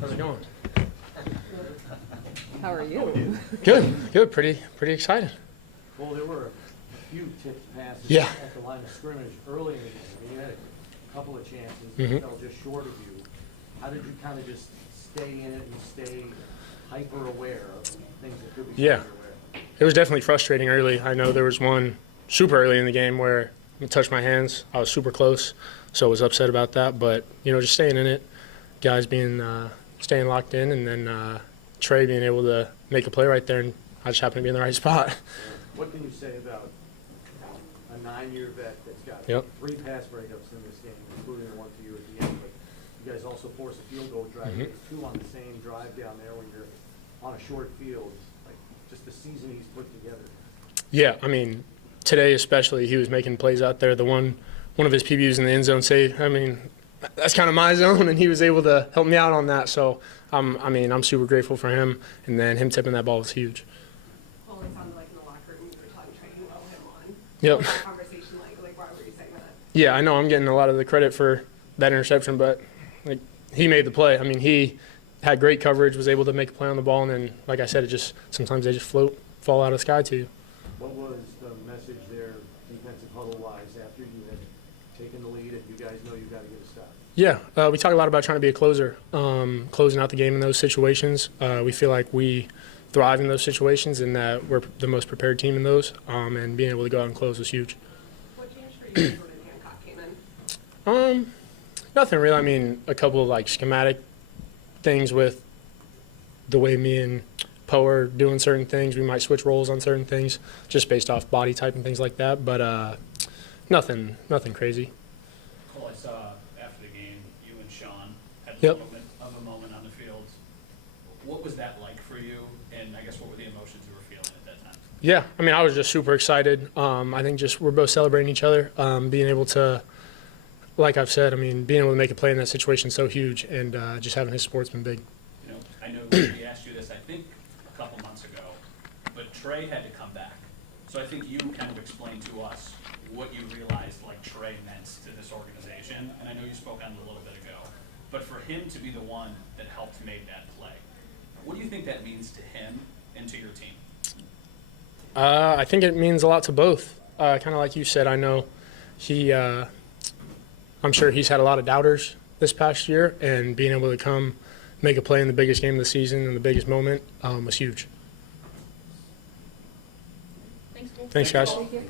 How's it going? How are you? Good. Pretty excited. Well, there were a few tipped passes Yeah. at the line of scrimmage early in the game. I mean, you had a couple of chances Mhm. that fell just short of you. How did you kind of just stay in it and stay hyper aware of things that could be Yeah. further away? It was definitely frustrating early. I know there was one super early in the game where I touched my hands. I was super close, so I was upset about that. But, just staying in it, guys staying locked in, and then Trey being able to make a play right there, and I just happened to be in the right spot. What can you say about a 9-year vet that's got Yep. 3 pass breakups in this game, including the one to you at the end? But you guys also force a field goal drive. Mhm. It's 2 on the same drive down there when you're on a short field. Like, just the season he's put together. Yeah, I mean, today especially, he was making plays out there. The one of his PBUs in the end zone save, I mean, that's kind of my zone, and he was able to help me out on that. So, I'm super grateful for him, and then him tipping that ball was huge. Well, it sounded like in the locker room you were telling Trey to well him on. Yep. What was that conversation like? Why were you saying that? Yeah, I know I'm getting a lot of the credit for that interception, but he made the play. I mean, he had great coverage, was able to make a play on the ball, and then, like I said, sometimes they just fall out of the sky to you. What was the message there, defensive huddle-wise, after you had taken the lead and you guys know you've got to get a stop? Yeah, we talk a lot about trying to be a closer, closing out the game in those situations. We feel like we thrive in those situations and that we're the most prepared team in those, and being able to go out and close was huge. What changed for you when Hancock came in? Nothing really. I mean, a couple of schematic things with the way me and Poe are doing certain things. We might switch roles on certain things just based off body type and things like that, but nothing crazy. Cole, I saw after the game, you and Sean had a Yep. little bit of a moment on the field. What was that like for you? And I guess what were the emotions you were feeling at that time? Yeah, I mean, I was just super excited. I think we're both celebrating each other, being able to, like I've said, being able to make a play in that situation is so huge, and just having his support's been big. I know we asked you this, I think, a couple months ago, but Trey had to come back. So I think you kind of explained to us what you realized Trey meant to this organization, and I know you spoke on it a little bit ago. But for him to be the one that helped make that play, what do you think that means to him and to your team? I think it means a lot to both. Kind of like you said, I know I'm sure he's had a lot of doubters this past year, and being able to come make a play in the biggest game of the season and the biggest moment was huge. Thanks, Cole. Thanks, guys. Thank you.